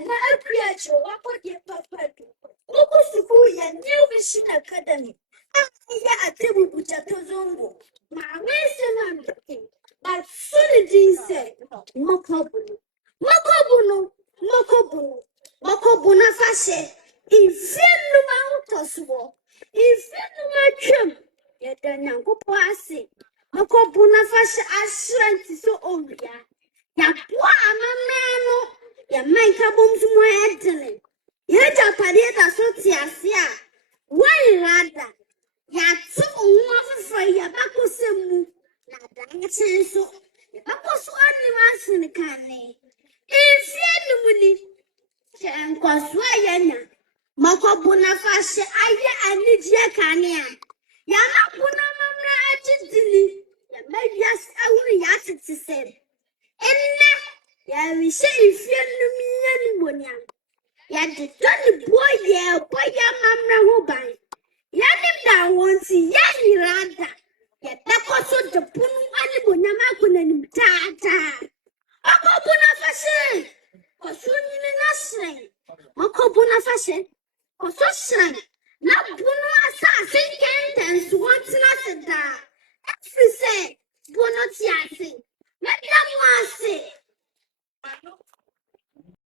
na appreciate what the papa do. Local school and new vision academy. I tell Puchatozongo. My reason but Sunday said, Mokobuno, Mokobuno, Mokobuno, Mokobuna Fashe, if you know out if you know yet then Yanko Pasi, Mokobuna Fashe assurance so old ya. Ya poor mamma, ya make a boom to my head. Yet a parieta sotia, one rather. Ya tu umwa ya bako semu na danga chenso ya bako so ani wasin kane ifie numuni chenkwa so ayanya makobuna fashe aye anije kane a ya makuna mamra ajidini ya medias awuri ya titise enna ya wishe ifie numiya ni bonya ya de toni boy ya mamra ho ban Yanim da wonsi yani rada. Ya dako so de punu ani bonyama kunanim tata. Ako buna fashe. Koso nyine na sren. Ako buna fashe. Koso sren. Na bunu asa sinkenten suwantina seda. Every say bono ti ase. Medam wase.